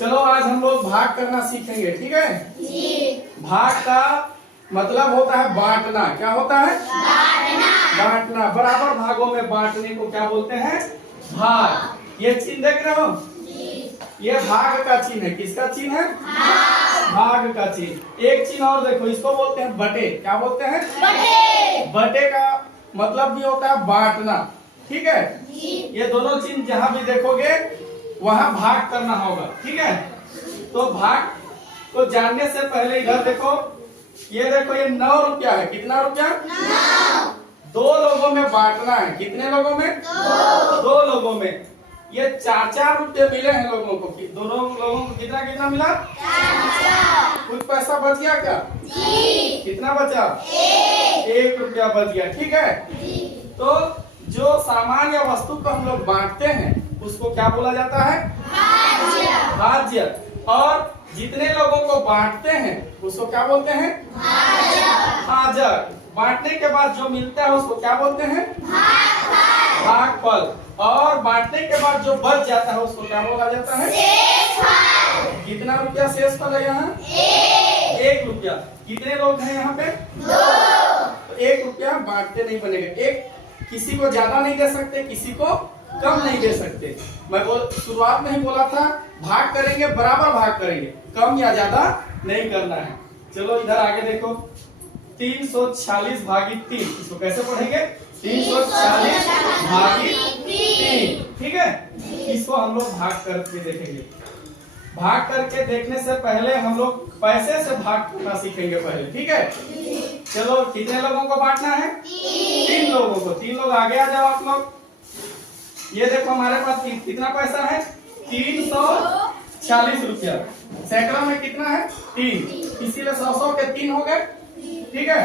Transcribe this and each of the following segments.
चलो आज हम लोग भाग करना सीखेंगे, ठीक है जी। भाग का मतलब होता है बांटना। क्या होता है? बांटना। बराबर भागों में बांटने को क्या बोलते हैं? भाग। ये चिन्ह देख रहे हो? ये भाग का चिन्ह है। किसका चिन्ह है? भाग का चिन्ह। एक चिन्ह और देखो, इसको बोलते हैं बटे। क्या बोलते हैं? बटे। बटे का मतलब भी होता है बांटना, ठीक है। ये दोनों चिन्ह जहां भी देखोगे वहां भाग करना होगा, ठीक है। तो भाग को जानने से पहले इधर देखो, ये देखो, ये 9 रुपया है। कितना रुपया? 9। 2 लोगों में बांटना है। कितने लोगों में? 2 लोगों में। ये 4-4 रुपये मिले हैं लोगों को। दोनों लोगों को कितना कितना मिला? 4। कुछ पैसा बच गया क्या? जी। कितना बचा? 1 रुपया बच गया, ठीक है। तो जो सामान या वस्तु को हम लोग बांटते हैं उसको क्या बोला जाता है? भाज्य। भाज्य। और जितने लोगों को बांटते हैं उसको क्या बोलते हैं? भाजक। बांटने के बाद जो मिलता है उसको क्या बोलते हैं? भागफल। और बांटने के बाद जो बच जाता है उसको क्या बोला जाता है? शेषफल। कितना रुपया शेषफल है यहाँ? 1 रुपया। कितने लोग हैं यहाँ पे? 2। तो 1 रुपया बांटते नहीं बनेगा। एक किसी को ज्यादा नहीं दे सकते, किसी को कम नहीं दे सकते। मैं शुरुआत में ही बोला था, भाग करेंगे बराबर भाग करेंगे, कम या ज्यादा नहीं करना है। चलो इधर आगे देखो, 346 भागी 3। इसको कैसे पढ़ेंगे? 346 भागी 3, ठीक है। इसको हम लोग भाग करके देखेंगे। भाग करके देखने से पहले हम लोग पैसे से भाग करना सीखेंगे पहले, ठीक है। चलो कितने लोगों को बांटना है? 3 लोगों को। 3 लोग आगे आ जाओ आप लोग। ये देखो हमारे पास कितना पैसा है? 340 रुपया। सैकड़ा में कितना है? 3। इसीलिए 100 के 3 हो गए, ठीक है।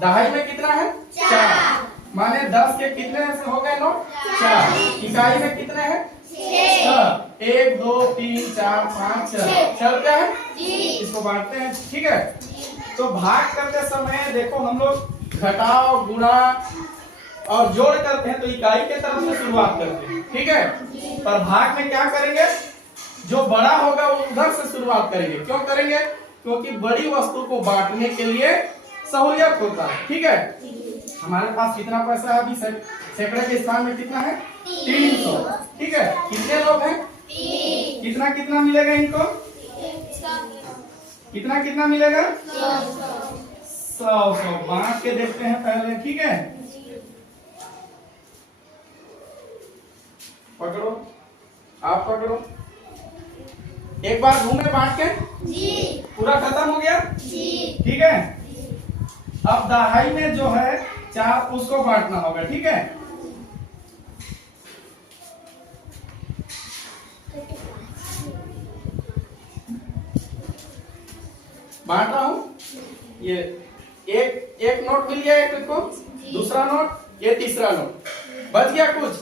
दहाई में कितना है? 4। माने 10 के कितने से हो गए नोट? 4। इकाई में कितने हैं? 6। 1 2 3 4 5 6 रुपया है। इसको बांटते हैं, ठीक है। तो भाग करते समय देखो हम लोग घटाव, गुणा और जोड़ करते हैं तो इकाई के तरफ से शुरुआत करते हैं, ठीक है। पर भाग में क्या करेंगे? जो बड़ा होगा वो उधर से शुरुआत करेंगे। क्यों करेंगे? क्योंकि बड़ी वस्तु को बांटने के लिए सहूलियत होता है, ठीक है। हमारे पास कितना पैसा है अभी? सैकड़े के स्थान में कितना है? 300, ठीक है। कितने लोग हैं? 3। कितना कितना मिलेगा इनको? कितना कितना मिलेगा? 100। बांट के देखते हैं पहले, ठीक है। पकड़ो, आप पकड़ो। एक बार घूमे बांट के जी। पूरा खत्म हो गया जी, ठीक है। अब दहाई में जो है 4 उसको बांटना होगा, ठीक है। बांट रहा हूँ। ये एक नोट मिल गया एक को, दूसरा नोट, ये तीसरा नोट। बच गया कुछ?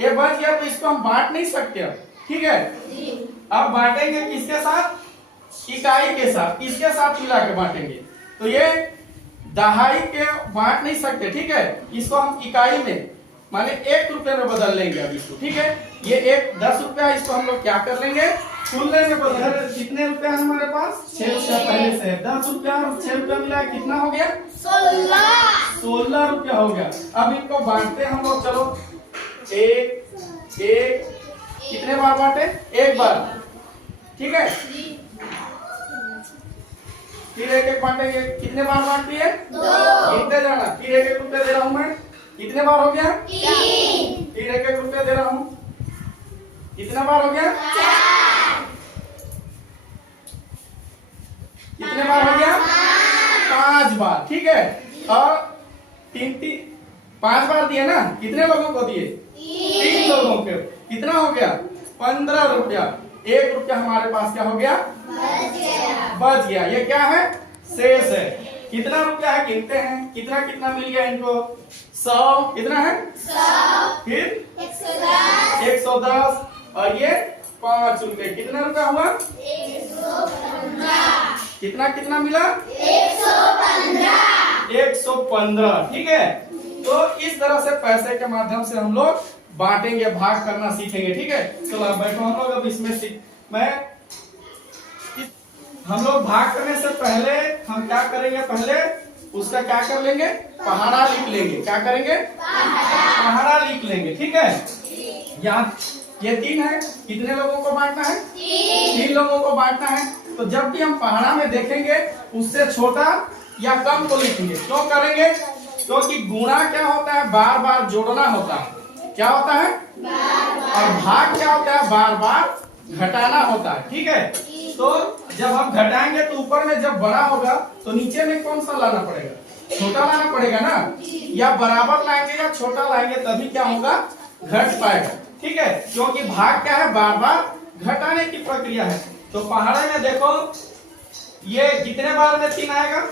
ये बच गया तो इसको हम बांट नहीं सकते, ठीक है। अब बांटेंगे किसके साथ? इकाई के साथ। किसके साथ मिला के बांटेंगे? तो ये दहाई के बांट नहीं सकते, ठीक है। इसको हम इकाई में माने 1 रुपए में बदल लेंगे अब इसको, ठीक है। ये 10 रुपया, इसको हम लोग क्या कर लेंगे? तुलने में बदल। कितने रुपया है हमारे पास? 6 रुपया पहले से। 10 रुपया और 6 रुपया मिला, कितना हो गया? 16 रुपया हो गया। अब इनको बांटते हम लोग। चलो एक कितने बार बांटे? 1 बार, ठीक है। फिर एक बांटेंगे। कितने बार बांट दिए? 2। गिनते जाना। फिर 1 रुपया दे रहा हूं मैं। कितने बार हो गया? 3। फिर 1 रुपया दे रहा हूं। कितना बार हो गया? 4। कितने बार हो गया? 5 बार, ठीक है। और 5 बार दिए ना। कितने लोगों को दिए? 3 लोगों के। कितना हो गया? 15 रुपया। 1 रुपया हमारे पास क्या हो गया? बच गया। ये क्या है? शेष है। कितना रुपया है? गिनते हैं। कितना कितना मिल गया इनको? 100। कितना है? 100। फिर 110 और ये 5 रुपए। कितना रुपया हुआ? 115। कितना कितना मिला? 115, ठीक है। तो इस तरह से पैसे के माध्यम से हम लोग बांटेंगे, भाग करना सीखेंगे, ठीक है। चलो आप बैठो, हम लोग अब इसमें मैं हम लोग भाग करने से पहले हम क्या करेंगे, पहले उसका क्या कर लेंगे, पहाड़ा लिख लेंगे। क्या करेंगे, पहाड़ा लिख लेंगे। ठीक है, यहाँ ये 3 है, कितने लोगों को बांटना है, 3 लोगों को बांटना है। तो जब भी हम पहाड़ा में देखेंगे उससे छोटा या कम को लिखेंगे। क्यों करेंगे, क्योंकि गुणा क्या होता है, बार बार जोड़ना होता है। क्या होता है, और भाग क्या होता है, बार बार घटाना होता है। ठीक है, तो जब हम घटाएंगे तो ऊपर में जब बड़ा होगा तो नीचे में कौन सा लाना पड़ेगा, छोटा लाना पड़ेगा ना। या बराबर लाएंगे या छोटा लाएंगे तभी क्या होगा, घट पाएगा। ठीक है, क्योंकि भाग क्या है, बार बार घटाने की प्रक्रिया है। तो पहाड़े में देखो ये कितने बार में 3 आएगा,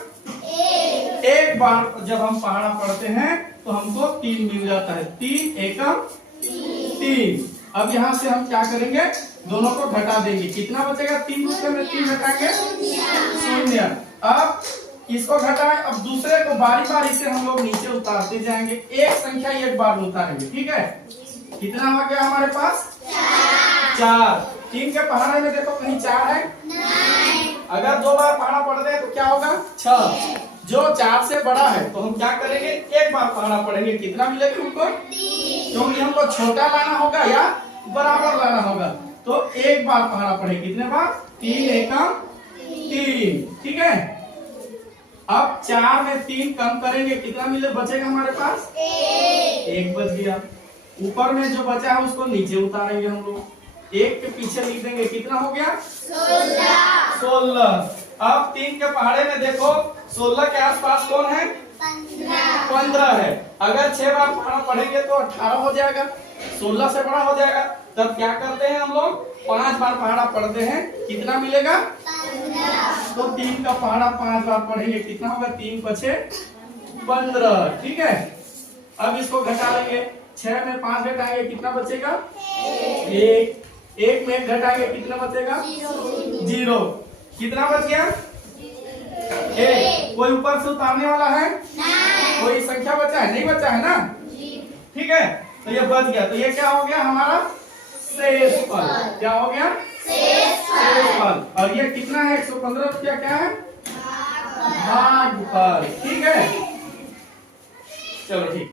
एक बार जब हम पहाड़ा पढ़ते हैं तो हमको 3 मिल जाता है। 3 एकम 3। अब यहाँ से हम क्या करेंगे, दोनों को घटा देंगे। कितना बचेगा, 3 रुपए में 3 घटाएंगे 0। अब इसको घटाएं, अब दूसरे को बारी बारी से हम लोग नीचे उतारते जाएंगे। एक संख्या एक बार में उतारेंगे। ठीक है, कितना हो गया हमारे पास, 4। 3 के पहाड़े में देखो कहीं 4 है, अगर 2 बार पहाड़ा पढ़ते हैं तो क्या होगा, 6। जो 4 से बड़ा है तो हम क्या करेंगे, एक बार पहाड़ा पढ़ेंगे। कितना मिलेगा हमको, क्योंकि हमको छोटा लाना होगा या बराबर लाना होगा। तो एक बार पहाड़ा पढ़े, कितने बार, 3 एकम 3। ठीक है, अब 4 में 3 कम करेंगे, कितना मिले बचेगा हमारे पास, 1 बच गया। ऊपर में जो बचा है उसको नीचे उतारेंगे हम लोग, 1 के पीछे लिख देंगे। कितना हो गया, 16। अब 3 के पहाड़े में देखो 16 के आसपास कौन है, 15 है। अगर 6 बार पहाड़ा पढ़ेंगे तो 18 हो जाएगा, 16 से बड़ा हो जाएगा। तब क्या करते हैं हम लोग, 5 बार पहाड़ा पढ़ते हैं। कितना मिलेगा, 15। तो 3 का पहाड़ा 5 बार पढ़ेंगे, कितना होगा, 3 बचे 15। ठीक है, अब इसको घटा लेंगे। 6 में 5 घटाएंगे, कितना बचेगा, 1। 1 में 1 घटाएंगे, कितना बचेगा, 0। कितना बच गया, 1। कोई ऊपर से उतारने वाला है, कोई संख्या बचा है, नहीं बचा है ना। ठीक है, तो ये बच गया। तो ये क्या हो गया हमारा शेष फल। क्या हो गया, शेष फल। और ये कितना है, 115 रुपया क्या है, भागफल। ठीक है, चलो ठीक।